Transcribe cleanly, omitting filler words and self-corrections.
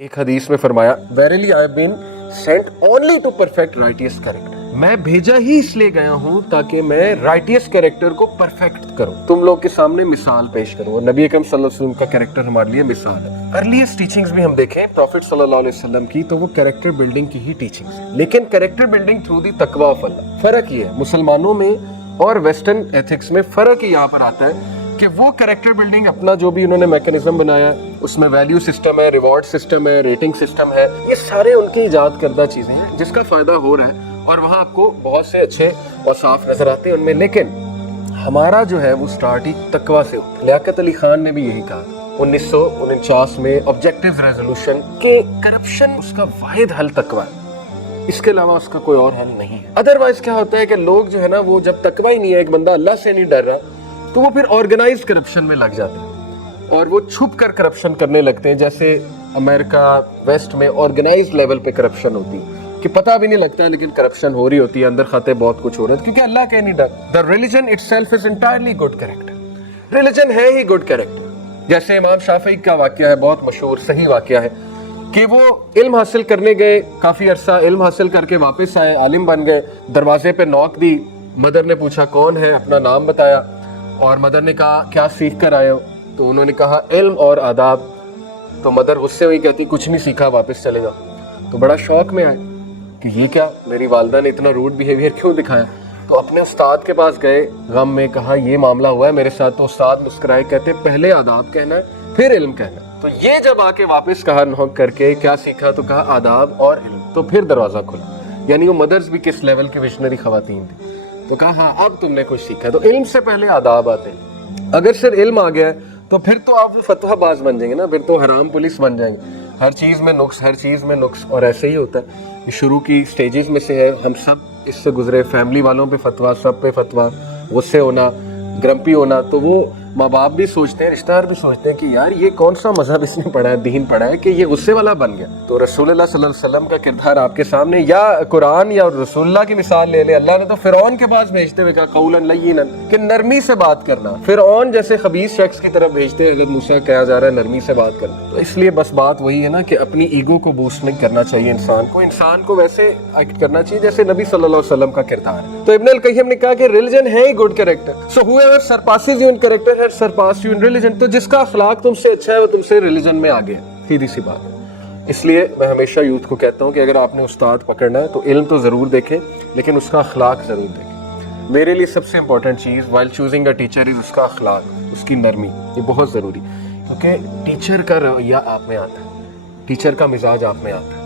ایک حدیث میں فرمایا Verily I have been sent only to perfect righteous character. میں بھیجا ہی اس لیے گیا ہوں تاکہ میں رائٹیس کریکٹر کو پرفیکٹ کروں، تم لوگ کے سامنے مثال پیش کروں. اور نبی اکرم صلی اللہ علیہ وسلم کا کریکٹر ہمارے لیے مثال ہے. ارلیسٹ ٹیچنگز بھی ہم دیکھیں پروفٹ صلی اللہ علیہ وسلم کی تو وہ کریکٹر بلڈنگ کی ہی ٹیچنگز، لیکن کریکٹر بلڈنگ تھرو دی تقوی آف اللہ. فرق یہ ہے مسلمانوں میں اور ویسٹرن ایتھکس میں، فرق یہاں پر آتا ہے کہ وہ کریکٹر بلڈنگ اپنا جو بھی انہوں نے میکانزم بنایا ہے، اس میں ویلیو سسٹم ہے، ریوارڈ سسٹم ہے، ریٹنگ سسٹم ہے، یہ سارے ان کی ایجاد کردہ چیزیں ہیں جس کا فائدہ ہو رہا ہے اور وہاں آپ کو بہت سے اچھے اور صاف نظر آتے ہیں ان میں. لیکن ہمارا جو ہے وہ سٹارٹ ہی تقوی سے ہوتا ہے. لیاقت علی خان نے بھی یہی کہا 1949 میں آبجیکٹیو ریزولوشن کہ کرپشن اس کا واحد حل تقوی ہے، اس کے علاوہ اس کا کوئی اور حل نہیں ہے. ادروائز کیا ہوتا ہے کہ لوگ جو ہے نا وہ جب تقوی ہی نہیں ہے، ایک بندہ اللہ سے نہیں ڈر رہا تو وہ پھر آرگنائز کرپشن میں لگ جاتے ہیں اور وہ چھپ کر کرپشن کرنے لگتے ہیں. جیسے امریکہ ویسٹ میں آرگنائز لیول پہ کرپشن ہوتی ہے کہ پتہ بھی نہیں لگتا ہے لیکن کرپشن ہو رہی ہوتی ہے، اندر خاتے بہت کچھ ہو رہا ہے کیونکہ اللہ کا نہیں ڈر. The religion itself is entirely good character. Religion ہے ہی گڈ کریکٹر. جیسے امام شافعی کا واقعہ ہے، بہت مشہور صحیح واقعہ ہے کہ وہ علم حاصل کرنے گئے، کافی عرصہ علم حاصل کر کے واپس آئے، عالم بن گئے. دروازے پہ نوک دی، مدر نے پوچھا کون ہے، اپنا نام بتایا اور مدر نے کہا کیا سیکھ کر آئے ہو؟ تو انہوں نے کہا علم اور آداب. تو مدر غصے ہوئی، کہتی کچھ نہیں سیکھا، واپس چلے جاؤ. تو بڑا شوق میں آئے کہ یہ کیا، میری والدہ نے اتنا روڈ بیہیویئر کیوں دکھایا؟ تو اپنے استاد کے پاس گئے، غم میں کہا یہ معاملہ ہوا ہے میرے ساتھ. تو استاد مسکرائے، کہتے پہلے آداب کہنا ہے پھر علم کہنا ہے. تو یہ جب آ کے واپس کہا نوک کر کے کیا سیکھا، تو کہا آداب اور علم. تو پھر دروازہ کھلا. یعنی وہ مدرز بھی کس لیول کی ویژنری خواتین تھی. تو کہا ہاں اب تم نے کچھ سیکھا. تو علم سے پہلے آداب آتے ہیں. اگر صرف علم آ گیا ہے تو پھر تو آپ فتویٰ باز بن جائیں گے نا، پھر تو حرام پولیس بن جائیں گے. ہر چیز میں نقص، ہر چیز میں نقص. اور ایسے ہی ہوتا ہے، یہ شروع کی سٹیجز میں سے ہے. ہم سب اس سے گزرے، فیملی والوں پہ فتویٰ، سب پہ فتویٰ، غصے ہونا، گرمپی ہونا. تو وہ ماں باپ بھی سوچتے ہیں، رشتہ دار بھی سوچتے ہیں کہ یار یہ کون سا مذہب اس نے پڑھا ہے، دین پڑھا ہے کہ یہ غصے والا بن گیا. تو رسول اللہ صلی اللہ علیہ وسلم کا کردار آپ کے سامنے، یا قرآن یا رسول اللہ کی مثال لے لے. اللہ نے تو فرعون کے پاس بھیجتے ہوئے کہا قولا لینا، کہ نرمی سے بات کرنا. فرعون جیسے خبیث شخص کی طرف بھیجتے حضرت موسیٰ کہا جا رہا ہے نرمی سے بات کرنا. تو اس لیے بس بات وہی ہے نا کہ اپنی ایگو کو بوسٹ نہیں کرنا چاہیے انسان کو ویسے ایکٹ کرنا چاہیے جیسے نبی صلی اللہ علیہ وسلم کا کردار ہے. تو ابن القیم نے کہا کہ ریلیجن ہے ہی good character. So whoever surpasses you in character has surpassed you in religion. تو جس کا اخلاق تم سے اچھا ہے وہ تم سے ریلیجن میں آگے ہے، سیدھی سی بات. اس لیے میں ہمیشہ یوتھ کو کہتا ہوں کہ اگر آپ نے استاد پکڑنا ہے تو علم تو ضرور دیکھیں لیکن اس کا اخلاق ضرور دیکھیں. میرے لیے سب سے امپورٹنٹ چیز while choosing a teacher is اس کا اخلاق، اس کی نرمی. یہ بہت ضروری، کیونکہ ٹیچر کا رویہ آپ میں آتا ہے، ٹیچر کا مزاج آپ میں آتا ہے.